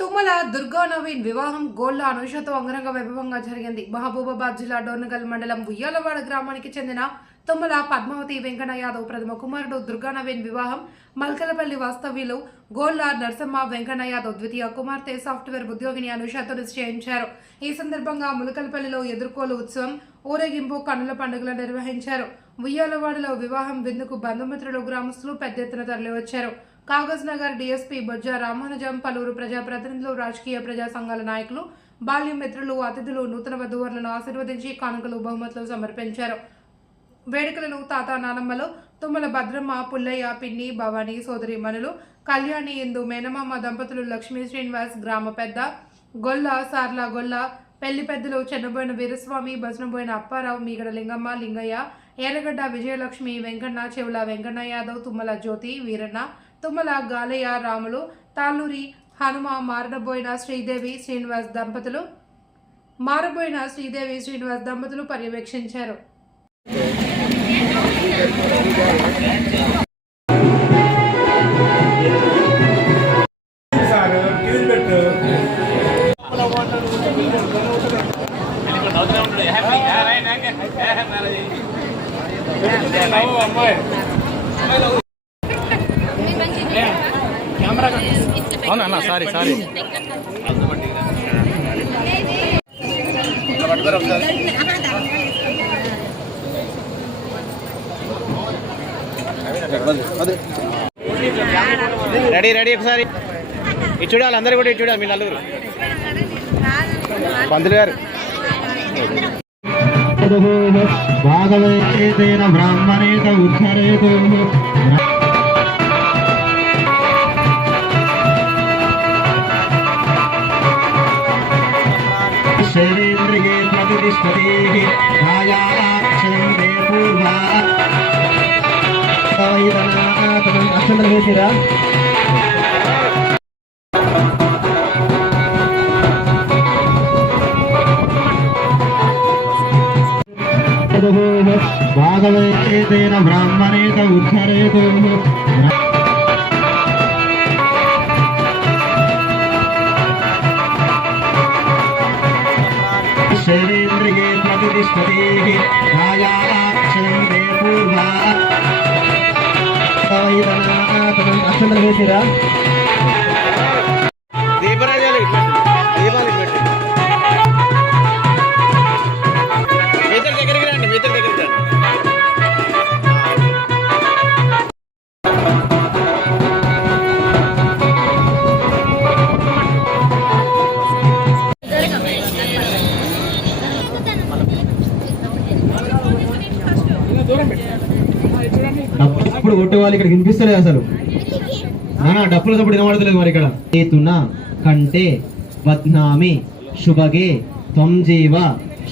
తుమ్మల దుర్గా నవీన్ వివాహం గోల్లా అనుషతో అంగరంగ వైభవంగా జరిగింది. మహబూబాబాద్ జిల్లా డోర్నగల్ మండలం ఉయ్యాలవాడ గ్రామానికి చెందిన తుమ్మల పద్మావతి వెంకన్న యాదవ్ ప్రథమ కుమారుడు దుర్గా నవీన్ వివాహం మల్కలపల్లి వాస్తవ్యులు గోల్లా నరసమ్మ వెంకన్న యాదవ్ ద్వితీయ కుమార్తె సాఫ్ట్వేర్ ఉద్యోగిని అనుషతో నిశ్చయించారు. ఈ సందర్భంగా ములకలపల్లిలో ఎదుర్కోలు ఉత్సవం ఊరేగింపు కన్నుల పండుగలు నిర్వహించారు. ఉయ్యాలవాడలో వివాహం విందుకు బంధుమిత్రులు గ్రామస్తులు పెద్ద ఎత్తున తరలివచ్చారు. కాగజ్ నగర్ డీఎస్పీ బొజ్జా రామానుజం పలువురు ప్రజాప్రతినిధులు రాజకీయ ప్రజా సంఘాల నాయకులు బాల్య మిత్రులు అతిథులు నూతన వధువరులను ఆశీర్వదించి కానుకలు బహుమతులు సమర్పించారు. వేడుకలను తాత నానమ్మలు తుమ్మల భద్రమ్మ పుల్లయ్య పిన్ని భవానీ సోదరి మనులు కళ్యాణి ఇందు మేనమామ దంపతులు లక్ష్మీ శ్రీనివాస్ గ్రామ పెద్ద గొల్ల సార్ల గొల్ల పెళ్ళి పెద్దలు చెన్నబోయిన వీరస్వామి బసనబోయిన అప్పారావు మీగడ లింగమ్మ లింగయ్య ఏరగడ్డ విజయలక్ష్మి వెంకన్న చెవుల వెంకన్న యాదవ్ తుమ్మల జ్యోతి వీరన్న తుమ్మల గాలయ్య రాములు తాళ్ళూరి హనుమ మారడబోయిన శ్రీదేవి శ్రీనివాస్ దంపతులు మారబోయిన శ్రీదేవి శ్రీనివాస్ దంపతులు పర్యవేక్షించారు అమ్మాయి అవునా అన్న? Sorry sorry. రెడీ రెడీ ఒకసారి. ఇటు చూడాలి అందరు కూడా ఇటు చూడాలి మీ నలుగురు. పంతులు గారు. బ్రాహ్మణేత ఉద్ధరేతు. శరీంద్రియే ప్రతిష్టతి రాయాక్షరం దే పూర్వా అక్షరం వేసిరా భాగవతేన బ్రాహ్మణేత ఉద్ధరేతు ప్రతిష్టతి రాయాక్షరం దే పూర్వా. డప్పుడు కొట్టే వాళ్ళు ఇక్కడ వినిపిస్తలేదు అసలు. నానా డప్పుల చప్పుడు వినబడతలేదు మరి ఇక్కడ. ఏతున కంటే బద్నామి శుభగే త్వం జీవ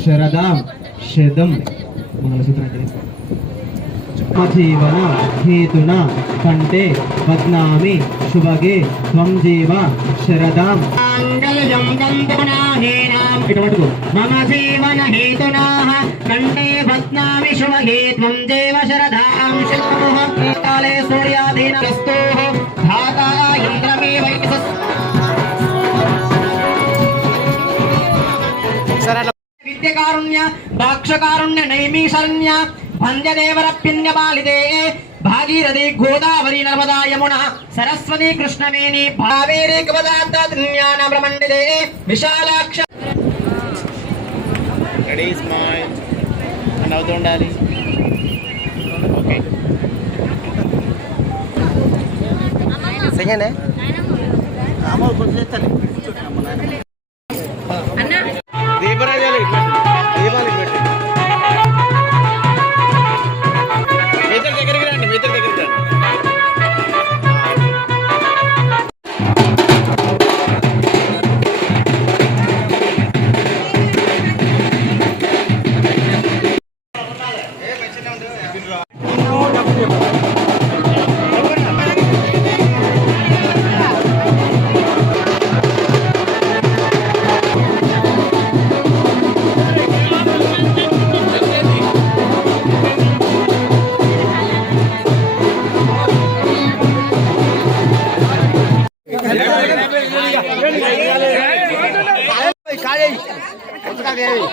శరదాం శదం. మంగళసూత్రం అంటే జీవన హేతున కంటే బద్నామి శుభగే త్వం జీవ శరదాం. మమ జీవన హేతునాః కంఠే భస్నామి శుభగే త్వం దేవ శరదాం. కాలే సూర్యాధీనస్తోః ధాతా ఇంద్రమే వైసస్. విద్యకారుణ్య దాక్షకారుణ్య నైమిషరణ్య భంజదేవరప్యన్య బాలిదే భాగీరథి గోదావరి నర్మదా యమున సరస్వతి కృష్ణవేణి భావేరి కవదాత్రజ్ఞాన బ్రహ్మండిదే. విశాలాక్ష రెడీ స్మైల్ అని అవుతూ ఉండాలి ఓకే సెకండ్ దీపరాజాలు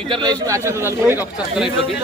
ఇద్దరు లేచి అచ్చంత తలుపుకొని ఒకసారి అయిపోతుంది